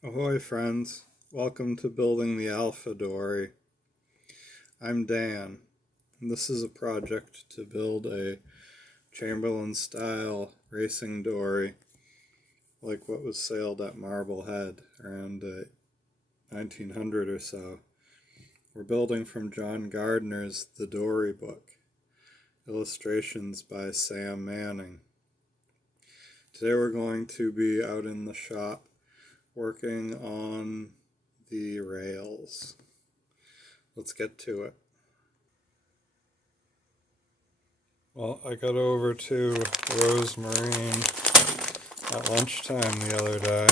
Ahoy friends, welcome to Building the Alpha Dory. I'm Dan, and this is a project to build a Chamberlain-style racing dory like what was sailed at Marblehead around 1900 or so. We're building from John Gardner's The Dory Book, illustrations by Sam Manning. Today we're going to be out in the shop working on the rails. Let's get to it. Well, I got over to Rose Marine at lunchtime the other day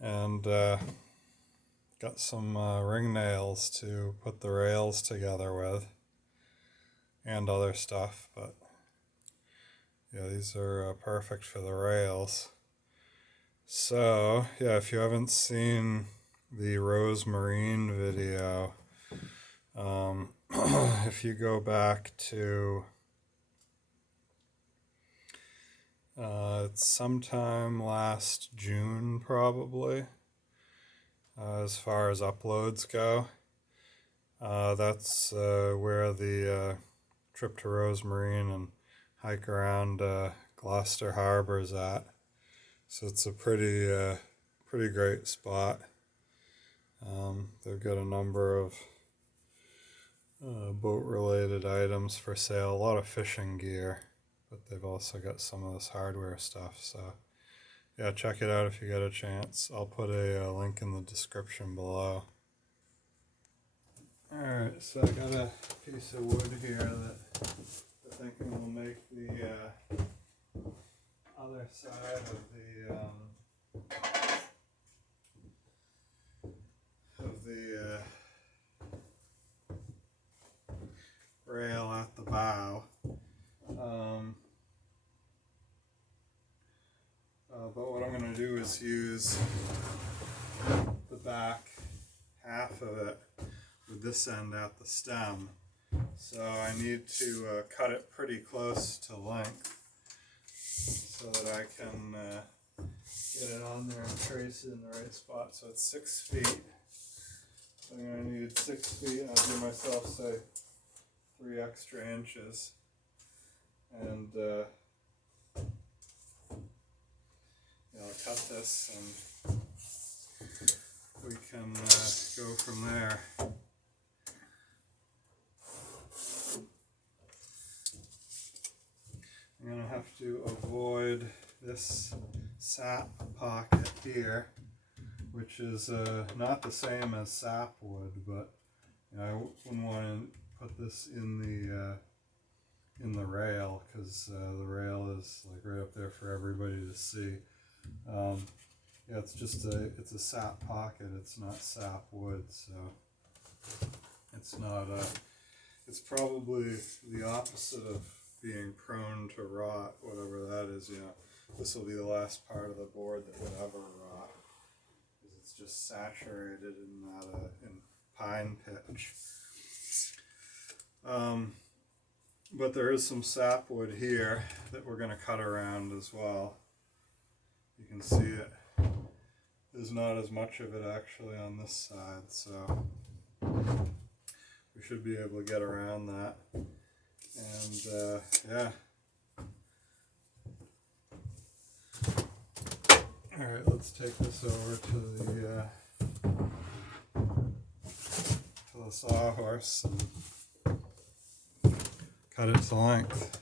and got some ring nails to put the rails together with and other stuff, but yeah, these are perfect for the rails. So, yeah, if you haven't seen the Rose Marine video, if you go back to, it's sometime last June probably, as far as uploads go, that's where the trip to Rose Marine and hike around Gloucester Harbor is at. So it's a pretty great spot. They've got a number of boat-related items for sale, a lot of fishing gear, but they've also got some of this hardware stuff. So yeah, check it out if you get a chance. I'll put a link in the description below. Alright, so I got a piece of wood here that I'm thinking will make the other side of the rail at the bow. But what I'm going to do is use the back half of it with this end at the stem. So I need to cut it pretty close to length so that I can get it on there and trace it in the right spot. So it's 6 feet. So I'm going to need 6 feet, and I'll give myself, say, 3 extra inches. And I'll cut this and we can go from there. I'm going to have to avoid this sap pocket here, which is not the same as sapwood, but I wouldn't want to put this in the rail, because the rail is like right up there for everybody to see. Yeah, it's a sap pocket. It's not sapwood, so it's not it's probably the opposite of being prone to rot, whatever that is. This will be the last part of the board that would ever rot, because it's just saturated in that in pine pitch. But there is some sapwood here that we're going to cut around as well. You can see it. There's not as much of it actually on this side, so we should be able to get around that. And yeah. Alright, let's take this over to the sawhorse and cut it to length.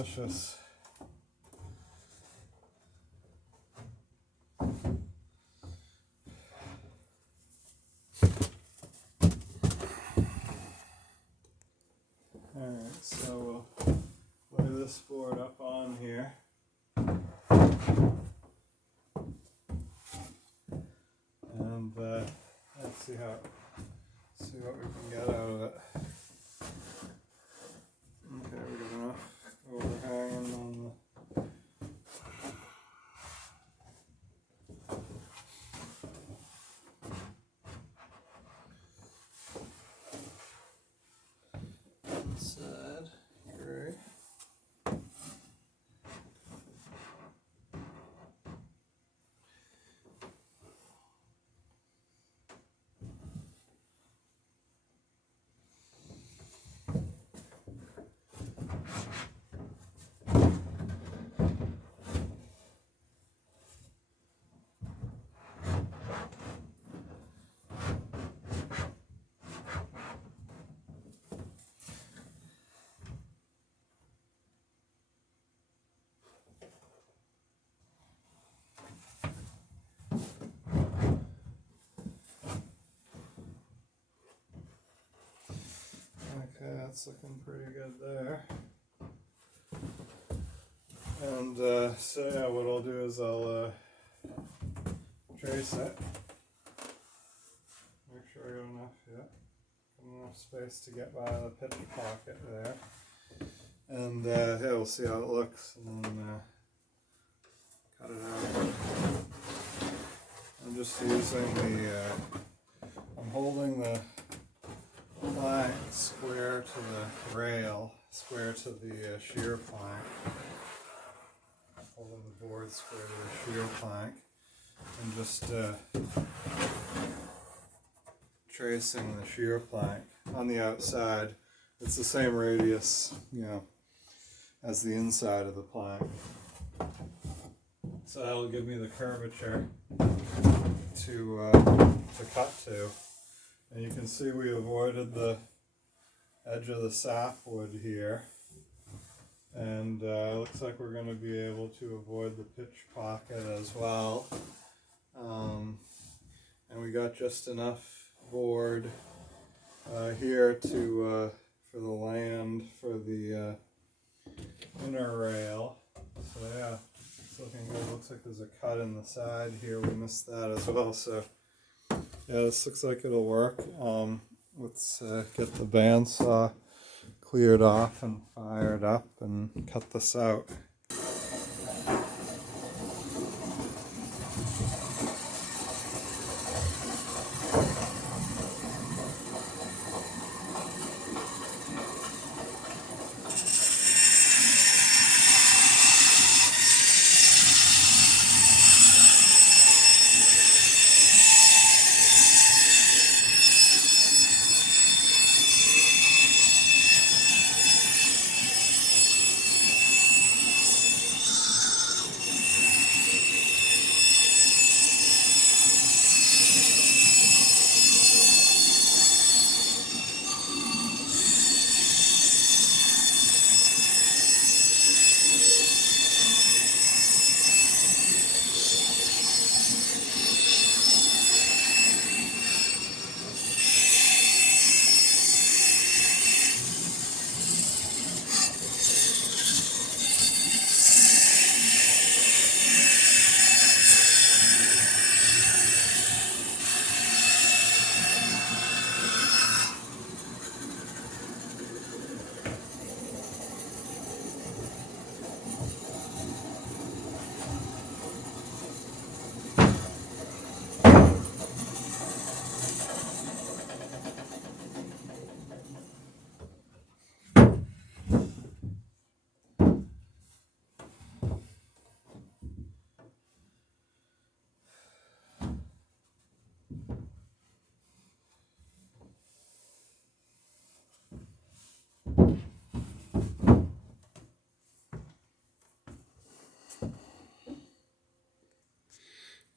delicious. Alright, so we'll lay this board up on here. And let's see what we can get out of it. Okay, we got enough overhanging on the inside. Great. Okay, that's looking pretty good there. And so yeah, what I'll do is I'll trace it. Make sure I got enough space to get by the pitch pocket there. And yeah, we'll see how it looks, and then cut it out. I'm just using I'm holding the plank square to the rail, square to the shear plank. Holding the board square to the shear plank, and just tracing the shear plank on the outside. It's the same radius, as the inside of the plank. So that'll give me the curvature to cut to. And you can see we avoided the edge of the sapwood here. And looks like we're going to be able to avoid the pitch pocket as well. And we got just enough board here to for the land for the inner rail. So yeah, it's looking good. Looks like there's a cut in the side here. We missed that as well. So yeah, this looks like it'll work. Let's get the bandsaw cleared off and fired up and cut this out.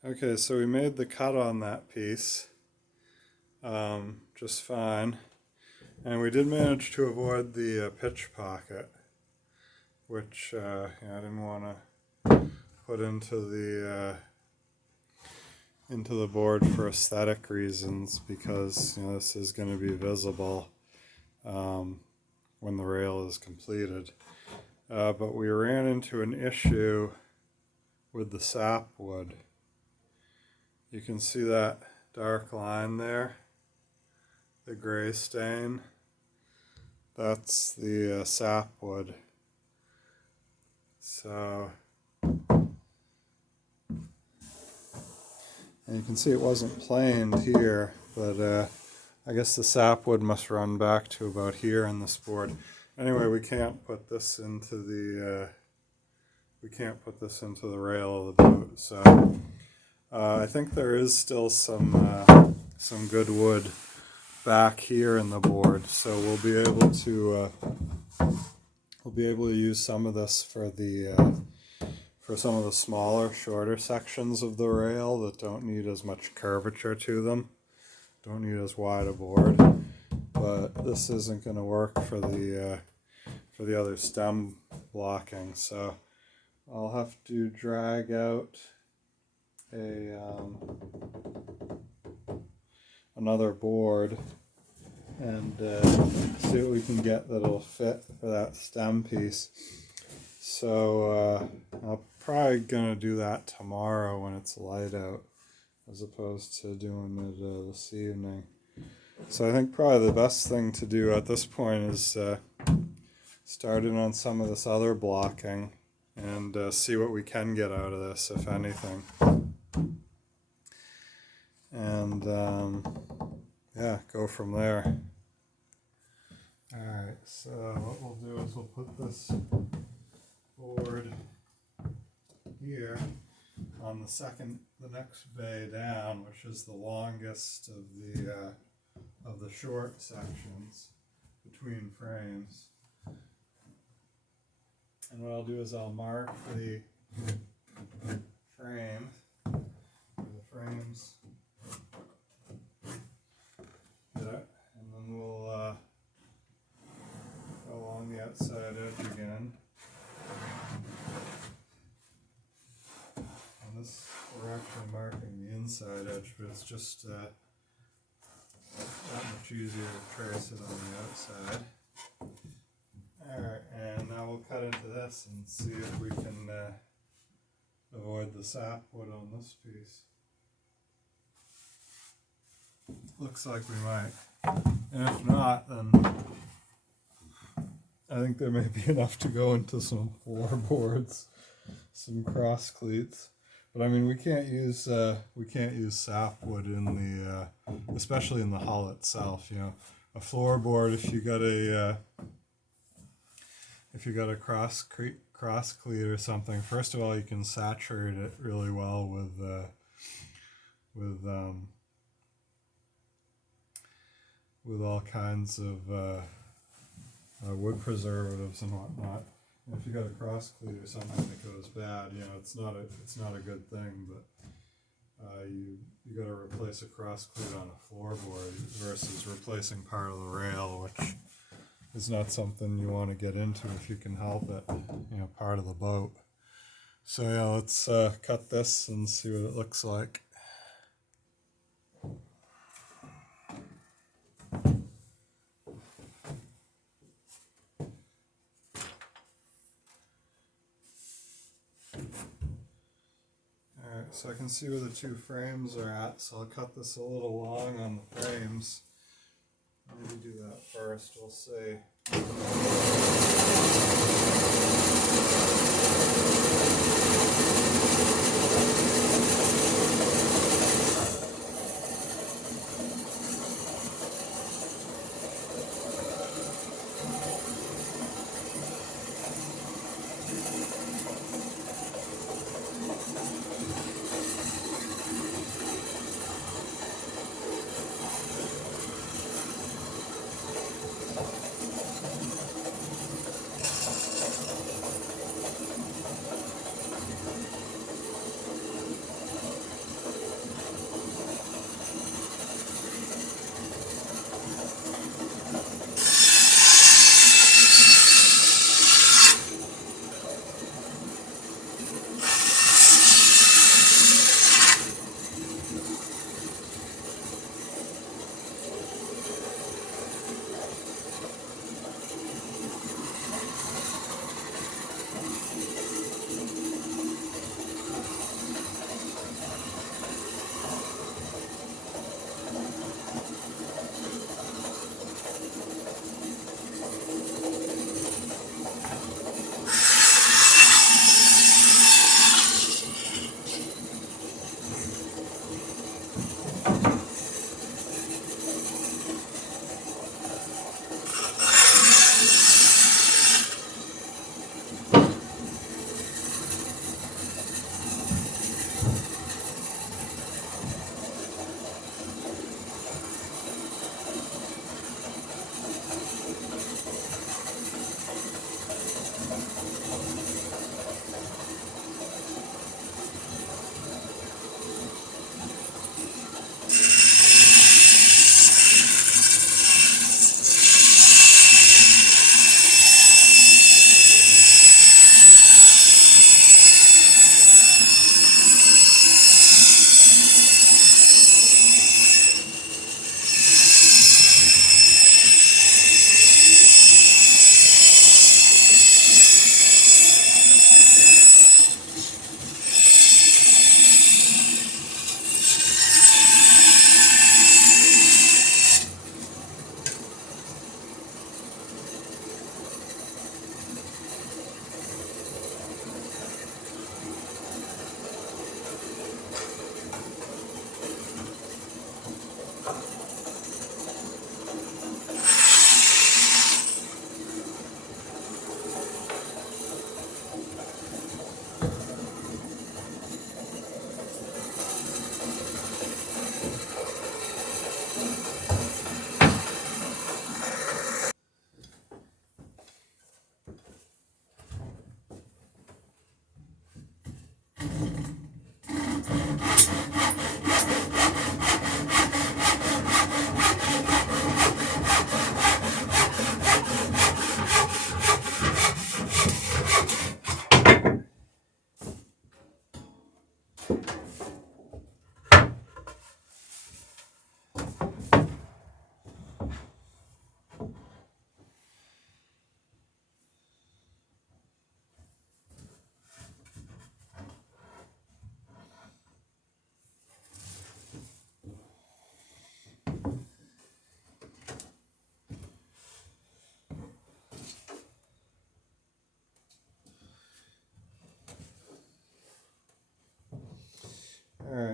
Okay, so we made the cut on that piece just fine, and we did manage to avoid the pitch pocket. which I didn't want to put into the board for aesthetic reasons, because this is going to be visible when the rail is completed. But we ran into an issue with the sapwood. You can see that dark line there, the gray stain. That's the sapwood. So, and you can see it wasn't planed here, but I guess the sapwood must run back to about here in this board. Anyway, we can't put this into the rail of the boat. So I think there is still some good wood back here in the board, so we'll be able to use some of this for some of the smaller, shorter sections of the rail that don't need as much curvature to them, don't need as wide a board. But this isn't going to work for the other stem blocking, so I'll have to drag out another board and see what we can get that'll fit for that stem piece. So I'm probably gonna do that tomorrow when it's light out, as opposed to doing it this evening. So I think probably the best thing to do at this point is start in on some of this other blocking and see what we can get out of this, if anything. And yeah, go from there. Alright, so what we'll do is we'll put this board here on the next bay down, which is the longest of the short sections between frames. And what I'll do is I'll mark the frames there, and then we'll go along the outside edge again. And this, we're actually marking the inside edge, but it's just that much easier to trace it on the outside. Alright, and now we'll cut into this and see if we can avoid the sapwood on this piece. Looks like we might. And if not, then I think there may be enough to go into some floorboards, some cross cleats. But I mean, we can't use sapwood in the, especially in the hull itself. A floorboard, if you got a cross cleat or something, first of all, you can saturate it really well with all kinds of wood preservatives and whatnot. And if you got a cross cleat or something that goes bad, it's not a good thing. But you got to replace a cross cleat on a floorboard versus replacing part of the rail, which is not something you want to get into if you can help it. Part of the boat. So yeah, let's cut this and see what it looks like. Alright, so I can see where the two frames are at, so I'll cut this a little long on the frames. Maybe do that first, we'll see.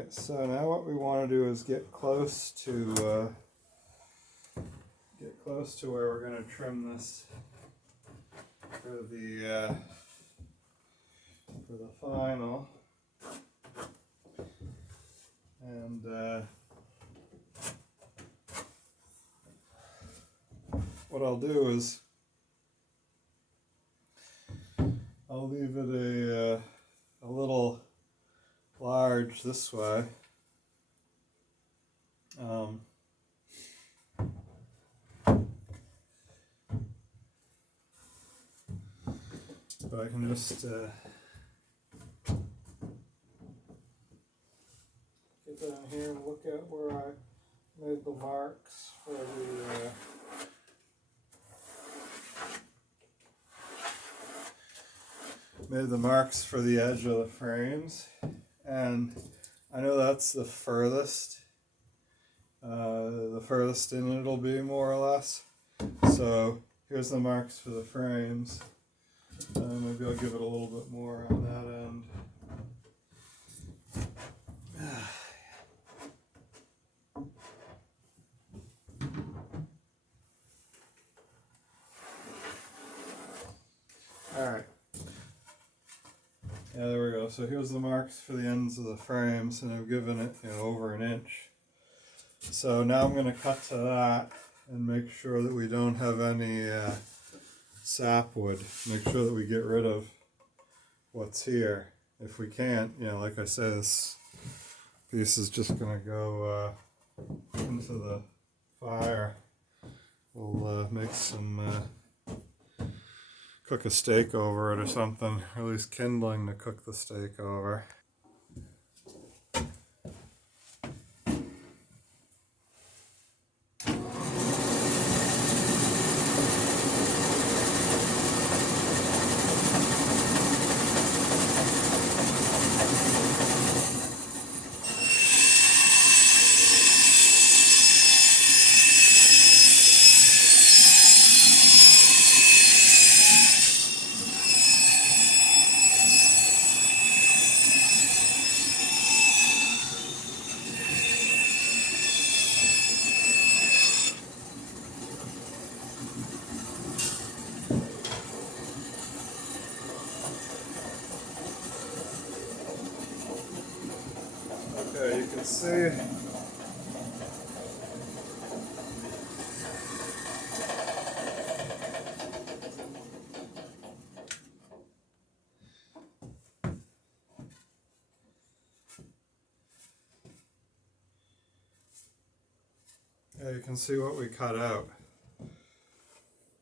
so now what we want to do is get close to where we're going to trim this for the final. And what I'll do is I'll leave it a little large this way. But I can just get down here and look at where I made the marks for the edge of the frames, and I know that's the furthest in it'll be, more or less. So here's the marks for the frames. Maybe I'll give it a little bit more on that end. Alright. Yeah, there we go. So here's the marks for the ends of the frames, and I've given it, over an inch. So now I'm going to cut to that and make sure that we don't have any sapwood. Make sure that we get rid of what's here. If we can't, like I said, this piece is just going to go into the fire. We'll make some, cook a steak over it or something, or at least kindling to cook the steak over. Okay, you can see what we cut out.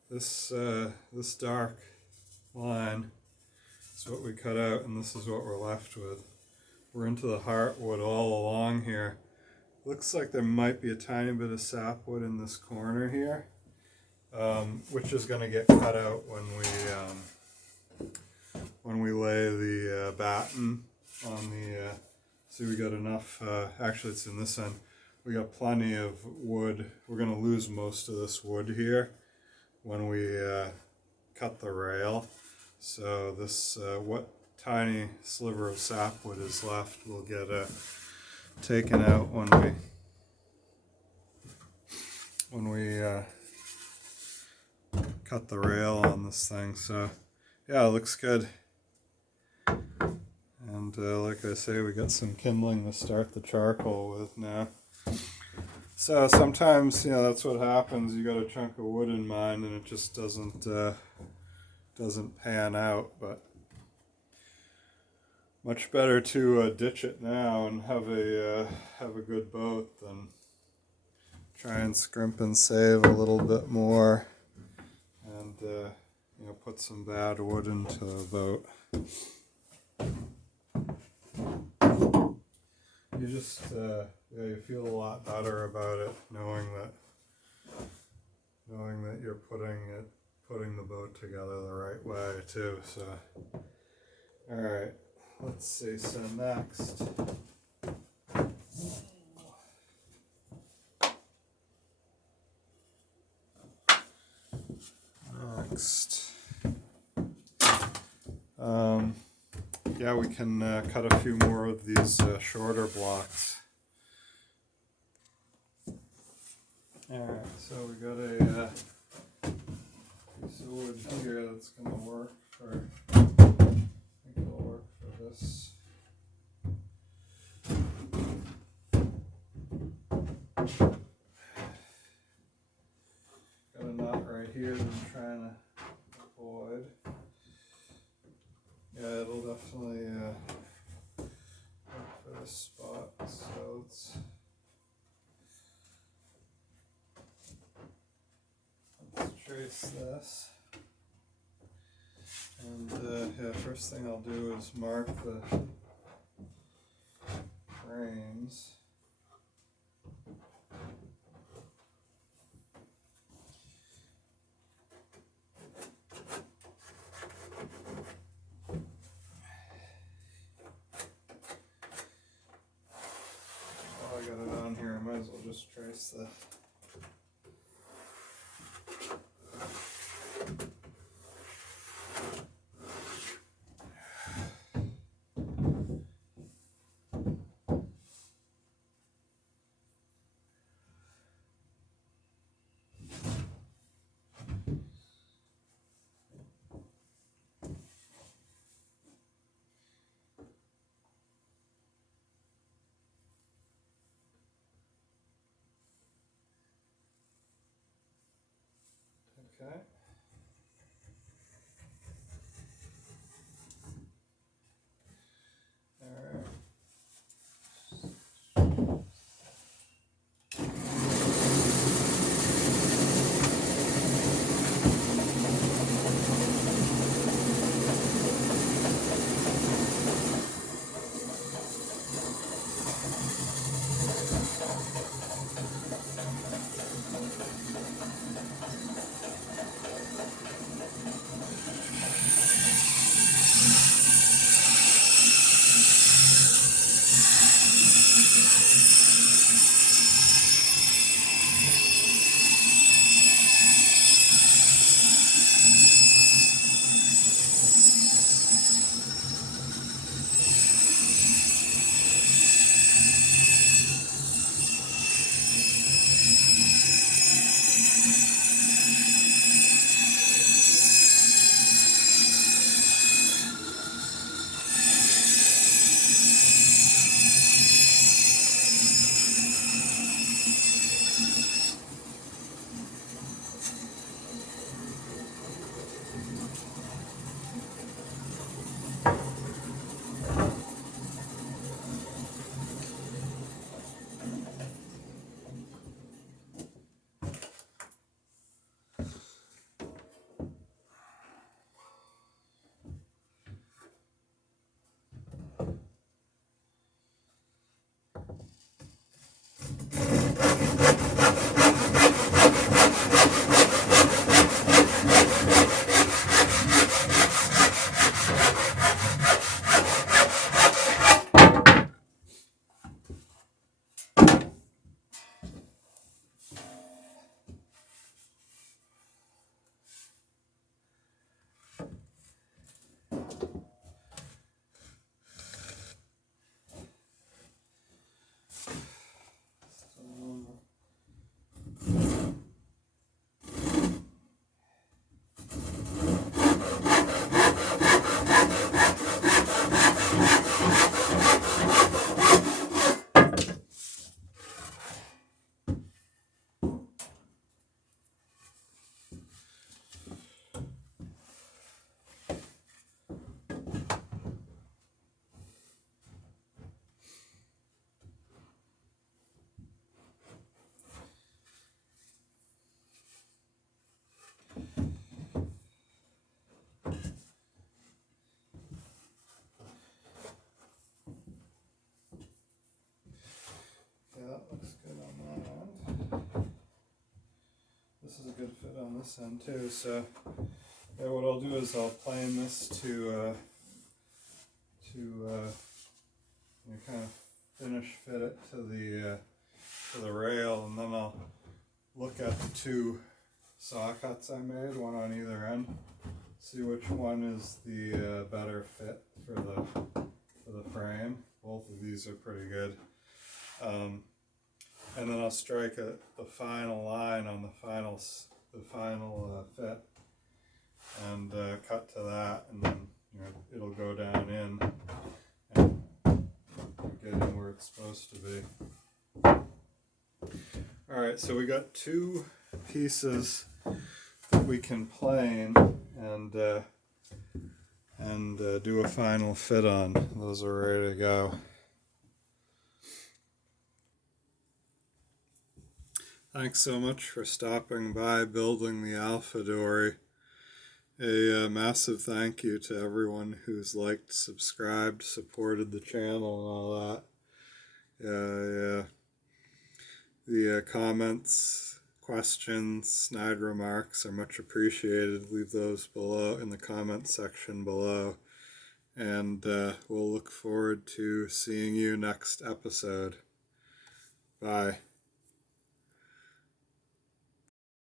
This dark line is what we cut out, and this is what we're left with. We're into the heartwood all along here. Looks like there might be a tiny bit of sapwood in this corner here, which is going to get cut out when we lay the batten on the. See, we got enough. Actually, it's in this end. We got plenty of wood. We're going to lose most of this wood here when we cut the rail. So this what tiny sliver of sapwood is left will get taken out when we cut the rail on this thing. So yeah, it looks good. And like I say, we got some kindling to start the charcoal with now. So sometimes, that's what happens. You got a chunk of wood in mind and it just doesn't pan out. But much better to ditch it now and have a good boat than try and scrimp and save a little bit more and put some bad wood into the boat. You just you feel a lot better about it knowing that you're putting the boat together the right way too. So all right, let's see. So next yeah, we can cut a few more of these shorter blocks. Alright, so we got a piece of wood here that's going to work for, I think it'll work for this. Got a knot right here that I'm trying to avoid. Yeah, it'll definitely work for this spot, so let's trace this. And yeah, first thing I'll do is mark the frames. While I got it on here, I might as well just trace the okay. Alright. Yeah, that looks good on that end. This is a good fit on this end too, so yeah, what I'll do is I'll plane this to kind of finish fit it to the rail, and then I'll look at the two saw cuts I made, one on either end, see which one is the better fit for the frame. Both of these are pretty good. And then I'll strike the final line on the final fit, and cut to that, and then it'll go down in and get in where it's supposed to be. Alright, so we got two pieces that we can plane and do a final fit on. Those are ready to go. Thanks so much for stopping by Building the Alpha Dory. A massive thank you to everyone who's liked, subscribed, supported the channel and all that. The comments, questions, snide remarks are much appreciated. Leave those below in the comment section below. And we'll look forward to seeing you next episode. Bye.